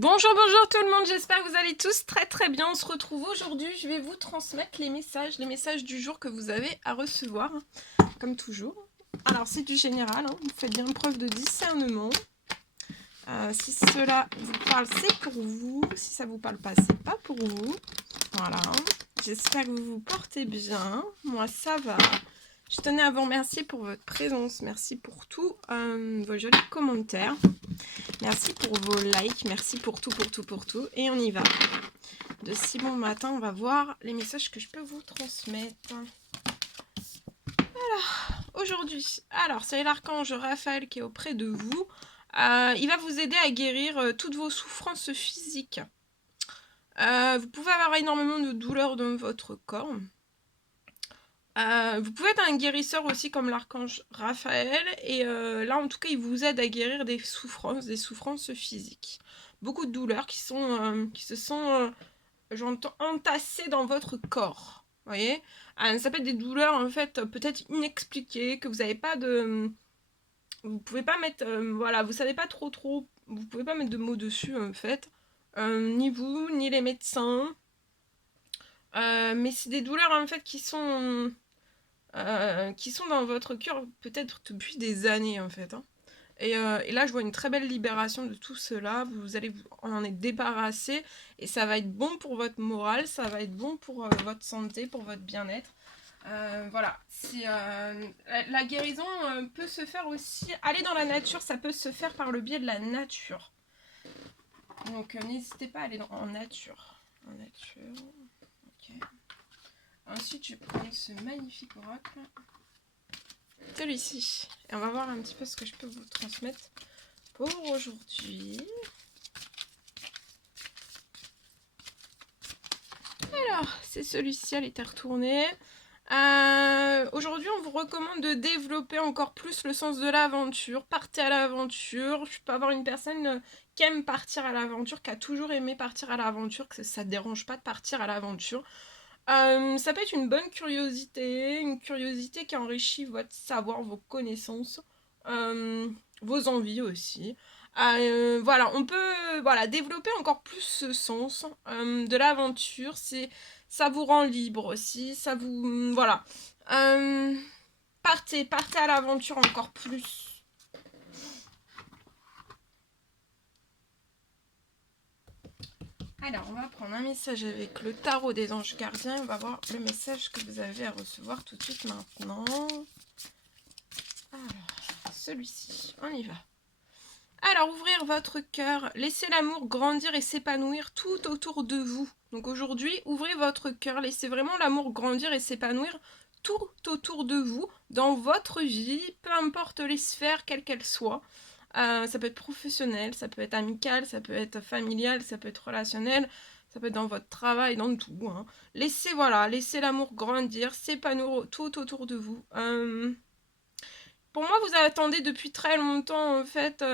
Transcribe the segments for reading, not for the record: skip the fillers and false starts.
Bonjour tout le monde, j'espère que vous allez tous très bien. On se retrouve aujourd'hui, je vais vous transmettre les messages du jour que vous avez à recevoir, comme toujours. Alors c'est du général, hein, vous faites bien preuve de discernement. Si cela vous parle, c'est pour vous. Si ça vous parle pas, c'est pas pour vous. Voilà, j'espère que vous vous portez bien. Moi ça va. Je tenais à vous remercier pour votre présence, merci pour tous vos jolis commentaires. Merci pour vos likes, merci pour tout. Et on y va. De si bon matin, on va voir les messages que je peux vous transmettre. Alors, aujourd'hui, c'est l'archange Raphaël qui est auprès de vous. Il va vous aider à guérir toutes vos souffrances physiques. Vous pouvez avoir énormément de douleurs dans votre corps. Vous pouvez être un guérisseur aussi comme l'archange Raphaël, et là en tout cas il vous aide à guérir des souffrances physiques. Beaucoup de douleurs qui se sont entassées dans votre corps. Vous voyez, ça peut être des douleurs en fait peut-être inexpliquées, que vous n'avez pas de... Vous pouvez pas mettre... voilà, vous savez pas trop... Vous pouvez pas mettre de mots dessus en fait. Ni vous, ni les médecins. Mais c'est des douleurs en fait qui sont dans votre cœur peut-être depuis des années en fait. Hein. Et là, je vois une très belle libération de tout cela. Vous allez en être débarrassé et ça va être bon pour votre morale, ça va être bon pour votre santé, pour votre bien-être. Voilà, la guérison peut se faire aussi. Aller dans la nature, ça peut se faire par le biais de la nature. Donc n'hésitez pas à aller en nature. En nature, ok. Ensuite, je vais prendre ce magnifique oracle. Celui-ci. Et on va voir un petit peu ce que je peux vous transmettre pour aujourd'hui. Alors, c'est celui-ci, elle était retournée. Aujourd'hui, on vous recommande de développer encore plus le sens de l'aventure. Partez à l'aventure. Je peux avoir une personne qui aime partir à l'aventure, qui a toujours aimé partir à l'aventure, que ça ne dérange pas de partir à l'aventure. Ça peut être une bonne curiosité, une curiosité qui enrichit votre savoir, vos connaissances, vos envies aussi. Voilà, on peut développer encore plus ce sens de l'aventure. Ça vous rend libre aussi, ça vous... voilà. Partez à l'aventure encore plus. Alors, on va prendre un message avec le tarot des anges gardiens. On va voir le message que vous avez à recevoir tout de suite maintenant. Alors, celui-ci, on y va. Alors, ouvrir votre cœur, laissez l'amour grandir et s'épanouir tout autour de vous. Donc aujourd'hui, ouvrez votre cœur, laissez vraiment l'amour grandir et s'épanouir tout autour de vous, dans votre vie, peu importe les sphères, quelles qu'elles soient. Ça peut être professionnel, ça peut être amical, ça peut être familial, ça peut être relationnel, ça peut être dans votre travail, dans tout. Hein. Laissez l'amour grandir, s'épanouir tout autour de vous. Pour moi, vous attendez depuis très longtemps, en fait.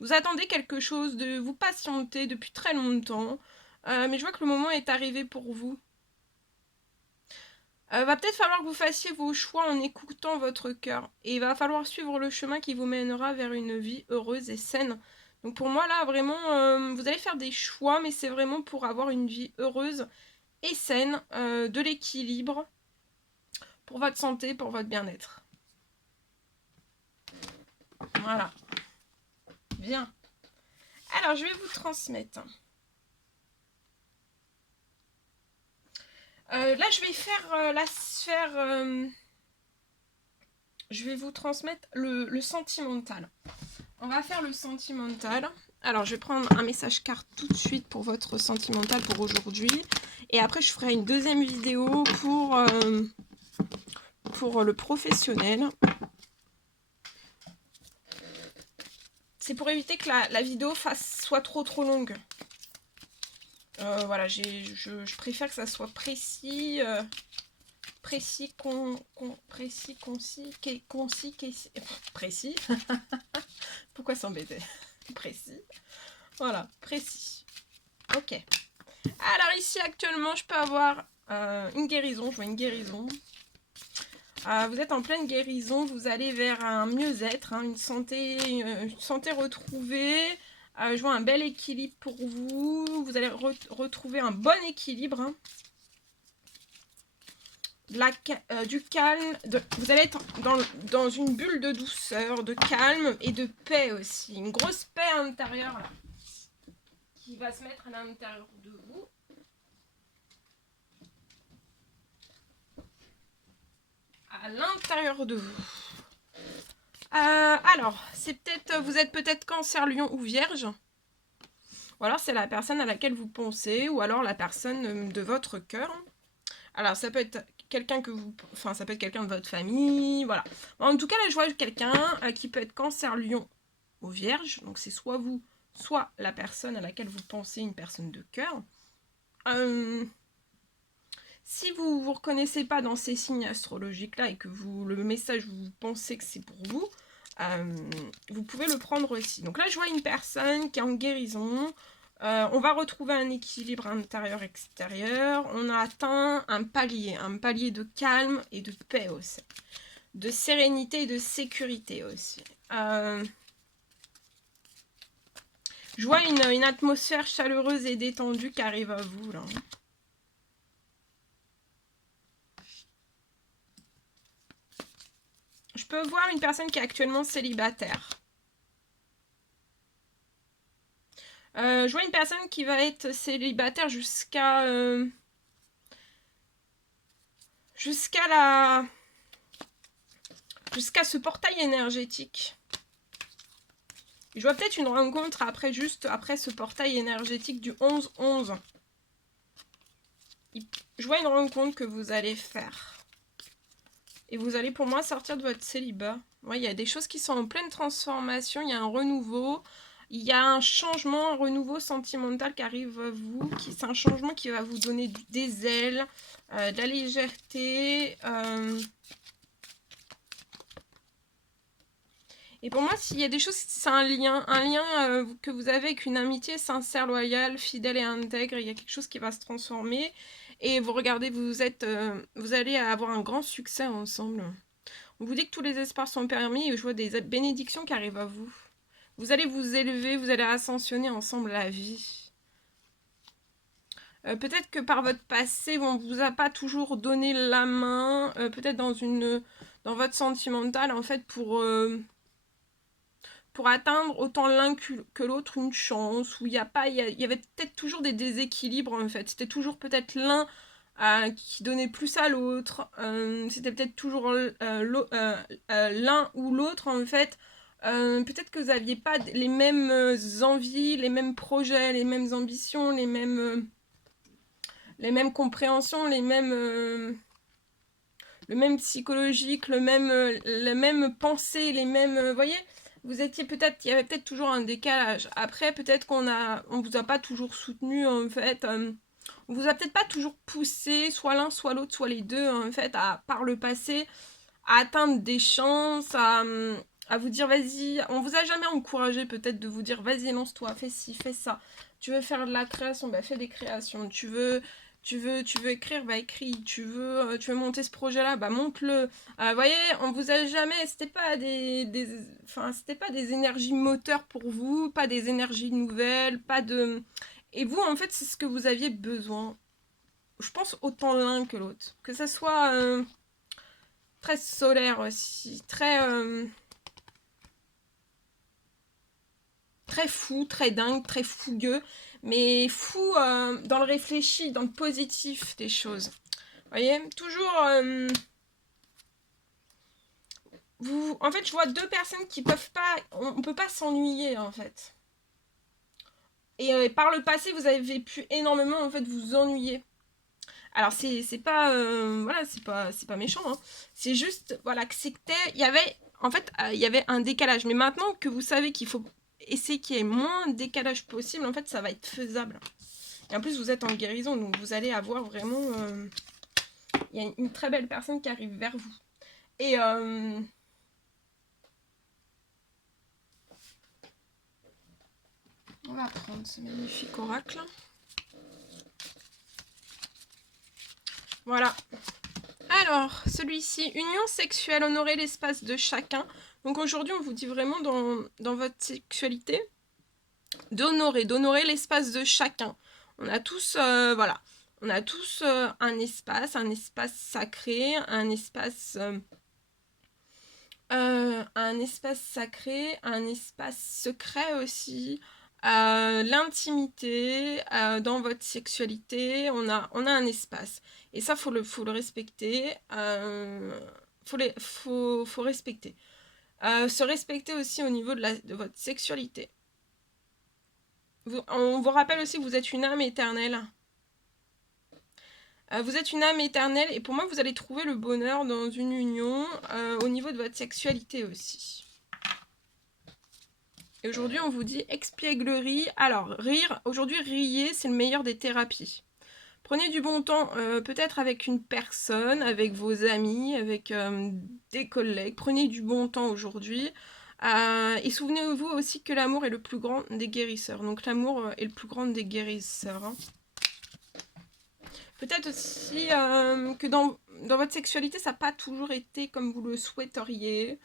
Vous attendez quelque chose, vous patientez depuis très longtemps. Mais je vois que le moment est arrivé pour vous. Va peut-être falloir que vous fassiez vos choix en écoutant votre cœur. Et il va falloir suivre le chemin qui vous mènera vers une vie heureuse et saine. Donc pour moi là, vraiment, vous allez faire des choix, mais c'est vraiment pour avoir une vie heureuse et saine, de l'équilibre, pour votre santé, pour votre bien-être. Voilà. Bien. Alors, je vais vous transmettre. Là, je vais faire la sphère... je vais vous transmettre le sentimental. On va faire le sentimental. Alors, je vais prendre un message carte tout de suite pour votre sentimental pour aujourd'hui. Et après, je ferai une deuxième vidéo pour le professionnel. C'est pour éviter que la vidéo soit trop longue. Voilà, je préfère que ça soit précis, concis, précis. Pourquoi s'embêter? Précis. Voilà, précis. Ok. Alors ici actuellement, je peux avoir une guérison. Je vois une guérison. Vous êtes en pleine guérison. Vous allez vers un mieux-être, hein, une santé retrouvée. Je vois un bel équilibre pour vous. Vous allez retrouver un bon équilibre. Hein. Du calme. Vous allez être dans une bulle de douceur, de calme et de paix aussi. Une grosse paix intérieure là, qui va se mettre à l'intérieur de vous. À l'intérieur de vous. Alors, vous êtes peut-être Cancer, Lion ou Vierge. Ou alors c'est la personne à laquelle vous pensez, ou alors la personne de votre cœur. Alors ça peut être quelqu'un ça peut être quelqu'un de votre famille, voilà. En tout cas, là je vois quelqu'un qui peut être Cancer, Lion ou Vierge. Donc c'est soit vous, soit la personne à laquelle vous pensez, une personne de cœur. Si vous vous reconnaissez pas dans ces signes astrologiques là et que le message vous pensez que c'est pour vous, vous pouvez le prendre aussi. Donc là je vois une personne qui est en guérison. On va retrouver un équilibre intérieur-extérieur. On a atteint un palier de calme et de paix aussi. De sérénité et de sécurité aussi. Je vois une atmosphère chaleureuse et détendue qui arrive à vous là. Je peux voir une personne qui est actuellement célibataire. Je vois une personne qui va être célibataire jusqu'à ce portail énergétique. Je vois peut-être une rencontre juste après ce portail énergétique du 11-11. Je vois une rencontre que vous allez faire. Et vous allez pour moi sortir de votre célibat. Ouais, il y a des choses qui sont en pleine transformation, il y a un renouveau, il y a un changement, un renouveau sentimental qui arrive à vous. C'est un changement qui va vous donner des ailes, de la légèreté. Et pour moi, s'il y a des choses, c'est un lien que vous avez avec une amitié sincère, loyale, fidèle et intègre. Il y a quelque chose qui va se transformer. Et vous regardez, vous allez avoir un grand succès ensemble. On vous dit que tous les espoirs sont permis et je vois des bénédictions qui arrivent à vous. Vous allez vous élever, vous allez ascensionner ensemble la vie. Peut-être que par votre passé, on ne vous a pas toujours donné la main. Peut-être dans votre sentimental, en fait, pour atteindre autant l'un que l'autre une chance, où il y avait peut-être toujours des déséquilibres en fait. C'était toujours peut-être l'un qui donnait plus à l'autre. C'était peut-être toujours l'un ou l'autre en fait. Peut-être que vous n'aviez pas les mêmes envies, les mêmes projets, les mêmes ambitions, les mêmes compréhensions, le même psychologique, les mêmes pensées, les mêmes... voyez, il y avait peut-être toujours un décalage. Après, peut-être on vous a pas toujours soutenu, en fait. On vous a peut-être pas toujours poussé, soit l'un, soit l'autre, soit les deux, en fait, par le passé, à atteindre des chances, à vous dire, vas-y. On vous a jamais encouragé, peut-être, de vous dire, vas-y, lance-toi, fais ci, fais ça. Tu veux faire de la création, bah fais des créations. Tu veux écrire, bah écris. Tu veux monter ce projet-là, bah monte-le. Voyez, on vous a jamais, c'était pas c'était pas des énergies moteurs pour vous, pas des énergies nouvelles, pas de... Et vous, en fait, c'est ce que vous aviez besoin. Je pense autant l'un que l'autre. Que ça soit très solaire aussi, très fou, très dingue, très fougueux, mais fou dans le réfléchi, dans le positif des choses. Vous voyez, toujours... en fait, je vois deux personnes qui peuvent pas... On peut pas s'ennuyer, en fait. Et par le passé, vous avez pu énormément, en fait, vous ennuyer. Alors, c'est pas... voilà, c'est pas méchant, hein. C'est juste, voilà, que c'était... Il y avait... En fait, il y avait un décalage. Mais maintenant que vous savez qu'il faut essayer qu'il y ait moins de décalage possible, en fait, ça va être faisable. Et en plus, vous êtes en guérison, donc vous allez avoir vraiment... Il y a une très belle personne qui arrive vers vous. Et... on va prendre ce magnifique oracle. Voilà. Alors, celui-ci, union sexuelle, honorer l'espace de chacun. Donc aujourd'hui, on vous dit vraiment dans votre sexualité, d'honorer l'espace de chacun. On a tous, voilà, on a tous un espace sacré, un espace sacré, un espace secret aussi, l'intimité, dans votre sexualité, on a un espace. Et ça, faut le respecter. Faut respecter. Se respecter aussi au niveau de votre sexualité. On vous rappelle aussi que vous êtes une âme éternelle. Vous êtes une âme éternelle et pour moi, vous allez trouver le bonheur dans une union au niveau de votre sexualité aussi. Et aujourd'hui, on vous dit espièglerie. Alors, rire, aujourd'hui, riez, c'est le meilleur des thérapies. Prenez du bon temps, peut-être avec une personne, avec vos amis, avec des collègues. Prenez du bon temps aujourd'hui. Et souvenez-vous aussi que l'amour est le plus grand des guérisseurs. Donc l'amour est le plus grand des guérisseurs. Hein. Peut-être aussi que dans votre sexualité, ça n'a pas toujours été comme vous le souhaiteriez.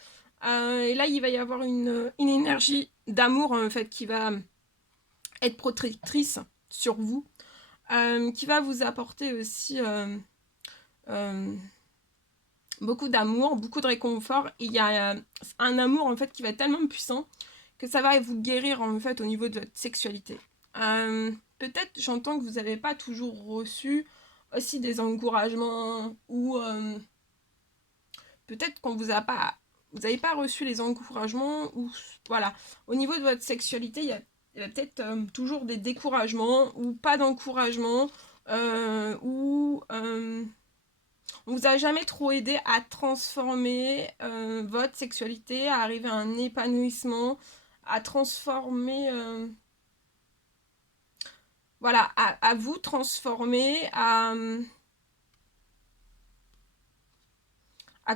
Et là, il va y avoir une énergie d'amour en fait qui va être protectrice sur vous, qui va vous apporter aussi beaucoup d'amour, beaucoup de réconfort. Et il y a un amour en fait qui va être tellement puissant que ça va vous guérir en fait au niveau de votre sexualité. Peut-être j'entends que vous n'avez pas toujours reçu aussi des encouragements ou peut-être qu'on vous a pas vous n'avez pas reçu les encouragements ou voilà au niveau de votre sexualité il y a peut-être toujours des découragements ou pas d'encouragement ou on vous a jamais trop aidé à transformer votre sexualité, à arriver à un épanouissement, à transformer voilà, à vous transformer, à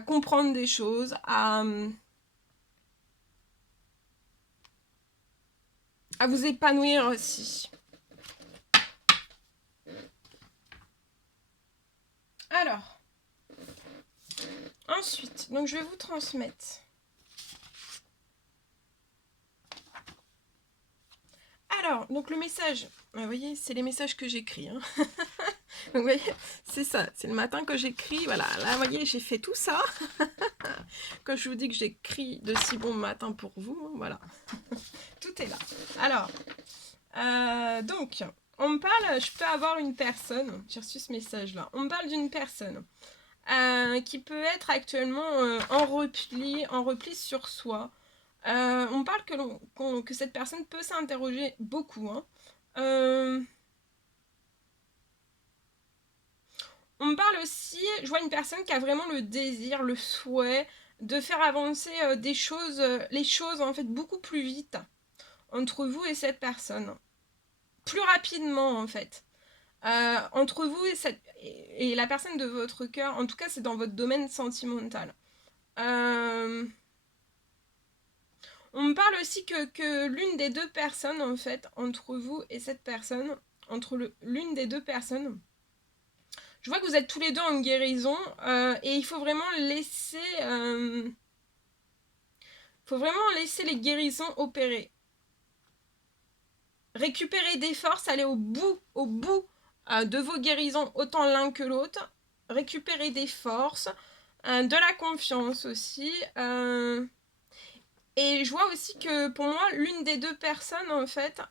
comprendre des choses, à vous épanouir aussi. Alors, ensuite, donc je vais vous transmettre. Alors, donc le message, vous voyez, c'est les messages que j'écris. Hein. Donc, vous voyez, c'est ça, c'est le matin que j'écris. Voilà, là, vous voyez, j'ai fait tout ça. Quand je vous dis que j'écris de si bon matin pour vous, hein, voilà. Tout est là. Alors, donc, on me parle, je peux avoir une personne, j'ai reçu ce message-là, on me parle d'une personne qui peut être actuellement en repli sur soi. On parle que cette personne peut s'interroger beaucoup. Hein. On me parle aussi, je vois une personne qui a vraiment le désir, le souhait de faire avancer les choses en fait beaucoup plus vite entre vous et cette personne. Plus rapidement en fait. Entre vous et la personne de votre cœur, en tout cas c'est dans votre domaine sentimental. On me parle aussi que l'une des deux personnes, en fait, entre vous et cette personne, l'une des deux personnes, je vois que vous êtes tous les deux en guérison et il faut vraiment laisser les guérisons opérer. Récupérer des forces, aller au bout de vos guérisons, autant l'un que l'autre. Récupérer des forces, de la confiance aussi. Et je vois aussi que pour moi, l'une des deux personnes, en fait,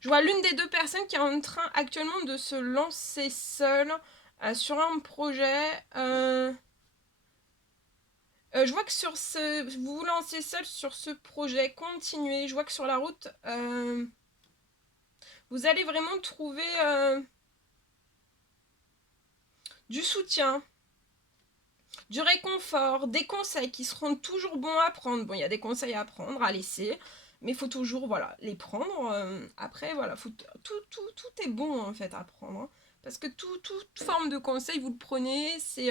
je vois l'une des deux personnes qui est en train actuellement de se lancer seule sur un projet. Je vois que vous vous lancez seul sur ce projet, continuez. Je vois que sur la route, vous allez vraiment trouver du soutien, du réconfort, des conseils qui seront toujours bons à prendre. Bon, il y a des conseils à prendre, à laisser, mais il faut toujours voilà, les prendre. Après, voilà, tout est bon en fait à prendre. Hein, parce que toute forme de conseil, vous le prenez, c'est...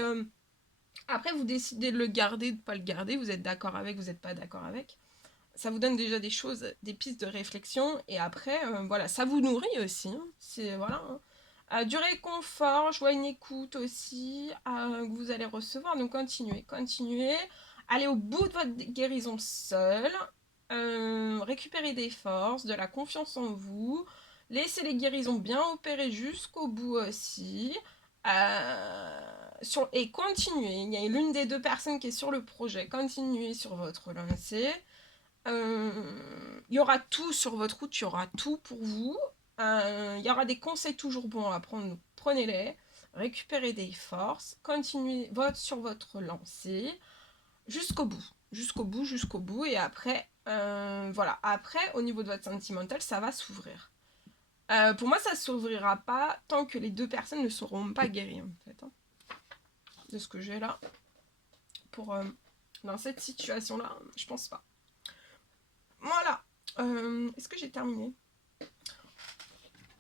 après, vous décidez de le garder, de ne pas le garder, vous êtes d'accord avec, vous n'êtes pas d'accord avec. Ça vous donne déjà des choses, des pistes de réflexion, et après, voilà, ça vous nourrit aussi. Hein, c'est, voilà, hein. Du réconfort, je vois une écoute aussi que vous allez recevoir. Donc continuez. Allez au bout de votre guérison seul. récupérer des forces, de la confiance en vous, laissez les guérisons bien opérer jusqu'au bout aussi, et continuez. Il y a l'une des deux personnes qui est sur le projet, continuez sur votre lancée. Il y aura tout sur votre route, il y aura tout pour vous. Il y aura des conseils toujours bons à prendre, donc prenez-les. Récupérez des forces, continuez sur votre lancée jusqu'au bout. Jusqu'au bout, jusqu'au bout. Et après, voilà. Après, au niveau de votre sentimental, ça va s'ouvrir. Pour moi, ça ne s'ouvrira pas tant que les deux personnes ne seront pas guéries, en fait. Hein, de ce que j'ai là. Dans cette situation-là, je pense pas. Voilà. Est-ce que j'ai terminé?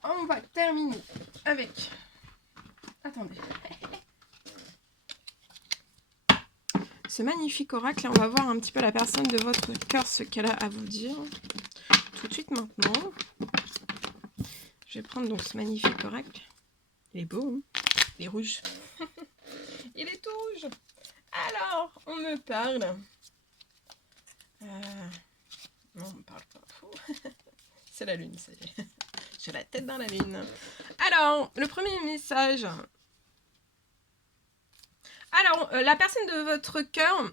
On va terminer avec... Attendez. Ce magnifique oracle, on va voir un petit peu la personne de votre cœur, ce qu'elle a à vous dire. Tout de suite maintenant. Je vais prendre donc ce magnifique oracle. Il est beau, hein? Il est rouge. Il est tout rouge. Alors, on me parle. Non, on me parle pas. C'est la lune, c'est... J'ai la tête dans la lune. Alors, le premier message. Alors, la personne de votre cœur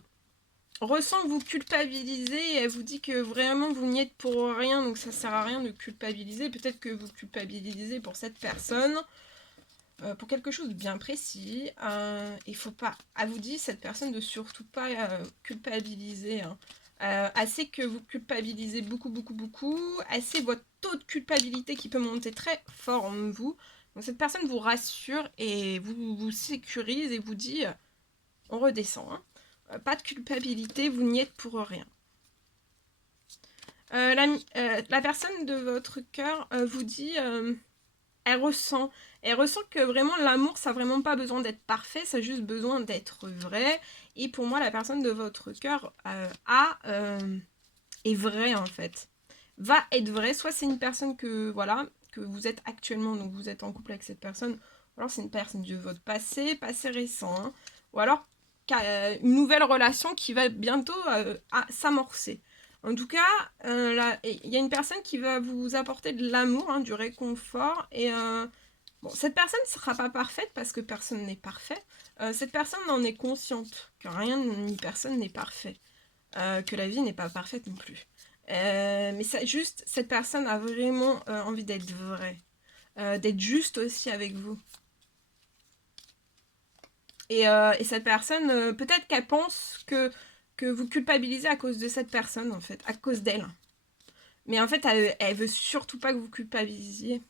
ressent que vous culpabilisez et elle vous dit que vraiment vous n'y êtes pour rien, donc ça sert à rien de culpabiliser. Peut-être que vous culpabilisez pour cette personne, pour quelque chose de bien précis. Il faut pas, elle vous dit, cette personne, de surtout pas culpabiliser. Hein. Assez que vous culpabilisez beaucoup, assez votre taux de culpabilité qui peut monter très fort en vous. Donc cette personne vous rassure et vous sécurise et vous dit, on redescend, hein. Pas de culpabilité, vous n'y êtes pour rien. La personne de votre cœur vous dit, elle ressent que vraiment l'amour, ça n'a vraiment pas besoin d'être parfait, ça a juste besoin d'être vrai. Et pour moi, la personne de votre cœur est vraie en fait. Va être vraie, soit c'est une personne que vous êtes actuellement, donc vous êtes en couple avec cette personne, ou alors c'est une personne de votre passé récent, hein, ou alors une nouvelle relation qui va bientôt s'amorcer. En tout cas, il y a une personne qui va vous apporter de l'amour, hein, du réconfort. Et bon, cette personne ne sera pas parfaite parce que personne n'est parfait. Cette personne en est consciente que rien ni personne n'est parfait. Que la vie n'est pas parfaite non plus. Mais juste, cette personne a vraiment envie d'être vraie. D'être juste aussi avec vous. Et cette personne, peut-être qu'elle pense que vous culpabilisez à cause de cette personne, en fait, à cause d'elle. Mais en fait, elle veut surtout pas que vous culpabilisiez.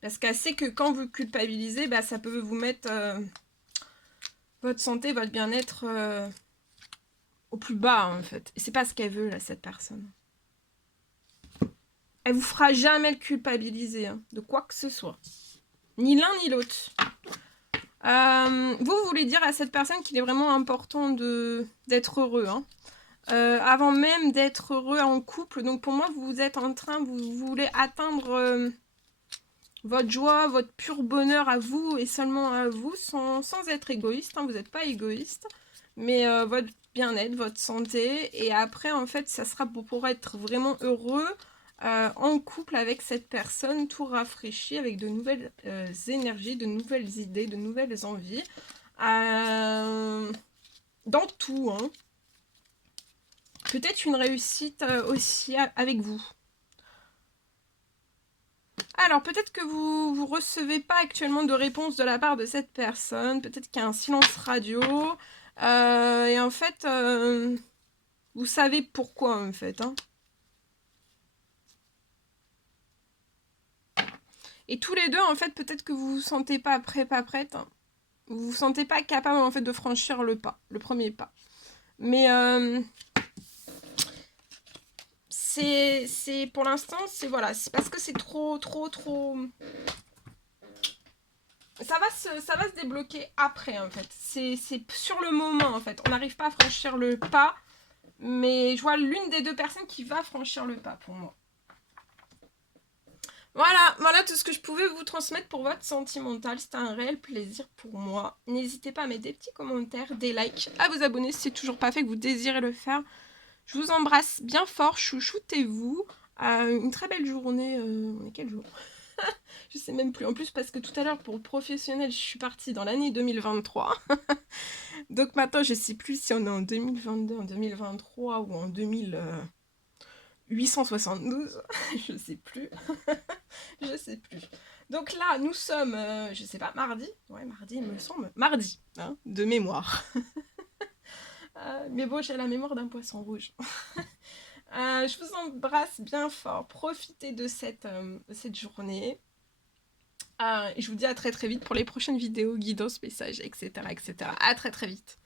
Parce qu'elle sait que quand vous culpabilisez, bah, ça peut vous mettre votre santé, votre bien-être au plus bas, en fait. Et c'est pas ce qu'elle veut, là, cette personne. Elle vous fera jamais le culpabiliser, hein, de quoi que ce soit. Ni l'un ni l'autre. Vous voulez dire à cette personne qu'il est vraiment important d'être heureux, hein. Avant même d'être heureux en couple. Donc pour moi, vous êtes en train, vous voulez atteindre votre joie, votre pur bonheur à vous et seulement à vous, sans être égoïste, hein. Vous n'êtes pas égoïste, mais votre bien-être, votre santé. Et après, en fait, ça sera pour être vraiment heureux en couple avec cette personne, tout rafraîchi, avec de nouvelles énergies, de nouvelles idées, de nouvelles envies. Dans tout, hein. Peut-être une réussite aussi avec vous. Alors, peut-être que vous ne recevez pas actuellement de réponse de la part de cette personne. Peut-être qu'il y a un silence radio. Et en fait, vous savez pourquoi, en fait. Hein. Et tous les deux, en fait, peut-être que vous vous sentez pas prêt, pas prête. Hein. Vous vous sentez pas capable, en fait, de franchir le pas, le premier pas. Mais c'est pour l'instant, c'est voilà, c'est parce que c'est trop. Ça va se débloquer après, en fait. C'est sur le moment, en fait. On n'arrive pas à franchir le pas, mais je vois l'une des deux personnes qui va franchir le pas, pour moi. Voilà tout ce que je pouvais vous transmettre pour votre santé mentale. C'était un réel plaisir pour moi. N'hésitez pas à mettre des petits commentaires, des likes, à vous abonner si c'est toujours pas fait, que vous désirez le faire. Je vous embrasse bien fort, chouchoutez-vous. Une très belle journée. On est quel jour? Je sais même plus. En plus, parce que tout à l'heure, pour le professionnel, je suis partie dans l'année 2023. Donc maintenant, je sais plus si on est en 2022, en 2023 ou en 2872. Je sais plus. Je sais plus. Donc là, nous sommes, je sais pas, mardi. Ouais, mardi, il me semble. Mardi, hein, de mémoire. Mais bon, j'ai la mémoire d'un poisson rouge. Je vous embrasse bien fort. Profitez de cette journée. Et je vous dis à très très vite pour les prochaines vidéos, guidances, messages, etc., etc. À très très vite.